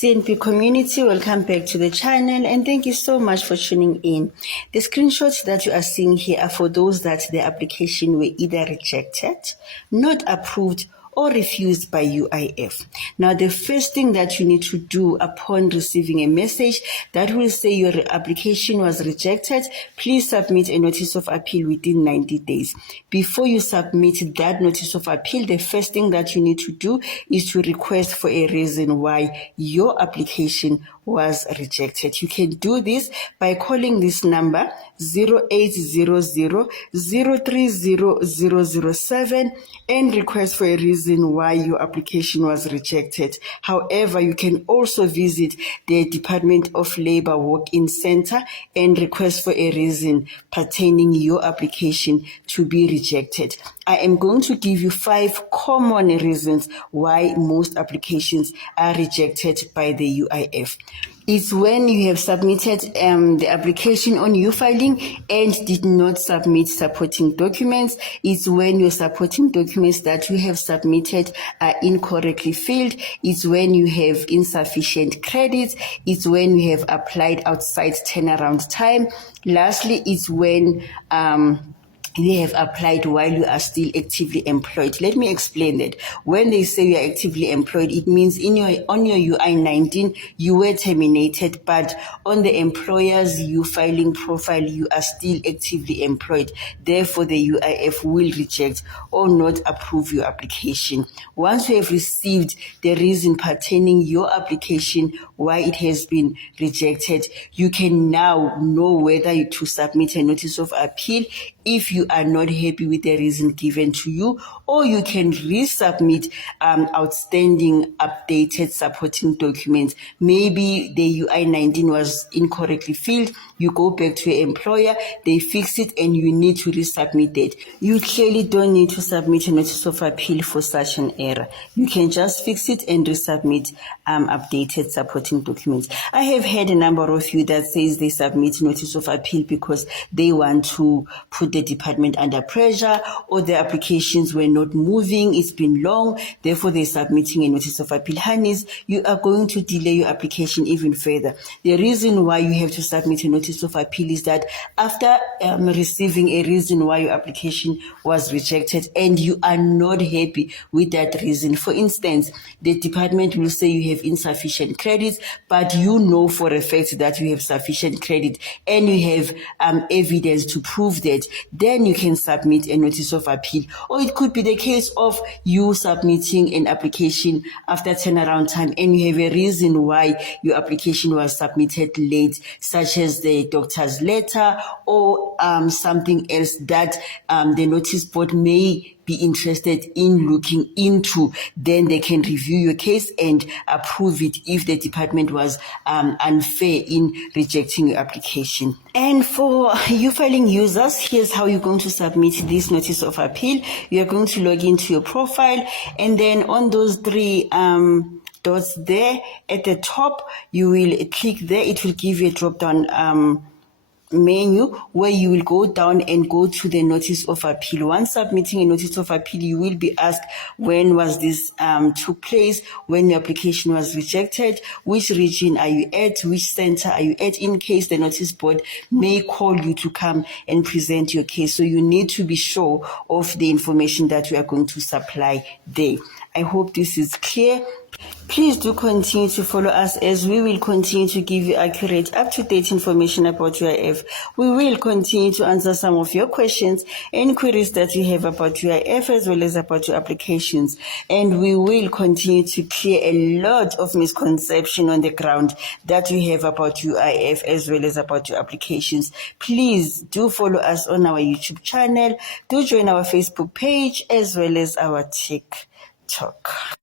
CNP community, welcome back to the channel and thank you so much for tuning in. The screenshots that you are seeing here are for those that their application were either rejected, not approved, or refused by UIF. Now, the first thing that you need to do upon receiving a message that will say your application was rejected, please submit a notice of appeal within 90 days. Before you submit that notice of appeal, the first thing that you need to do is to request for a reason why your application was rejected. You can do this by calling this number 0800 030 007 and request for a reason why your application was rejected. However, you can also visit the Department of Labor Walk-in Center and request for a reason pertaining your application to be rejected. I am going to give you 5 common reasons why most applications are rejected by the UIF. It's when you have submitted the application on U-filing and did not submit supporting documents. It's when your supporting documents that you have submitted are incorrectly filled. It's when you have insufficient credits. It's when you have applied outside turnaround time. Lastly, it's when you have applied while you are still actively employed. Let me explain that. When they say you are actively employed, it means on your UI-19 you were terminated, but on the employer's U-filing profile you are still actively employed. Therefore, the UIF will reject or not approve your application. Once you have received the reason pertaining your application why it has been rejected, you can now know whether to submit a notice of appeal if you are not happy with the reason given to you, or you can resubmit outstanding updated supporting documents. Maybe the UI-19 was incorrectly filled. You go back to your employer, they fix it, and you need to resubmit it. You clearly don't need to submit a notice of appeal for such an error. You can just fix it and resubmit updated supporting documents. I have had a number of you that says they submit notice of appeal because they want to put the department under pressure, or the applications were not moving, it's been long, therefore they're submitting a notice of appeal. Honeys, you are going to delay your application even further. The reason why you have to submit a notice of appeal is that after receiving a reason why your application was rejected and you are not happy with that reason, for instance, the department will say you have insufficient credits, but you know for a fact that you have sufficient credit and you have evidence to prove that, then you can submit a notice of appeal. Or it could be the case of you submitting an application after turnaround time and you have a reason why your application was submitted late, such as the doctor's letter or something else that the notice board may be interested in looking into. Then they can review your case and approve it if the department was unfair in rejecting your application. And for U-filing users, here's how you're going to submit this notice of appeal. You're going to log into your profile, and then on those 3 dots there at the top, you will click there. It will give you a drop-down menu where you will go down and go to the notice of appeal. Once submitting a notice of appeal, you will be asked when was this took place, when your application was rejected, which region are you at, which center are you at, in case the notice board may call you to come and present your case. So you need to be sure of the information that we are going to supply there. I hope this is clear. Please do continue to follow us as we will continue to give you accurate, up-to-date information about UIF. We will continue to answer some of your questions and queries that you have about UIF as well as about your applications. And we will continue to clear a lot of misconception on the ground that you have about UIF as well as about your applications. Please do follow us on our YouTube channel. Do join our Facebook page as well as our TikTok.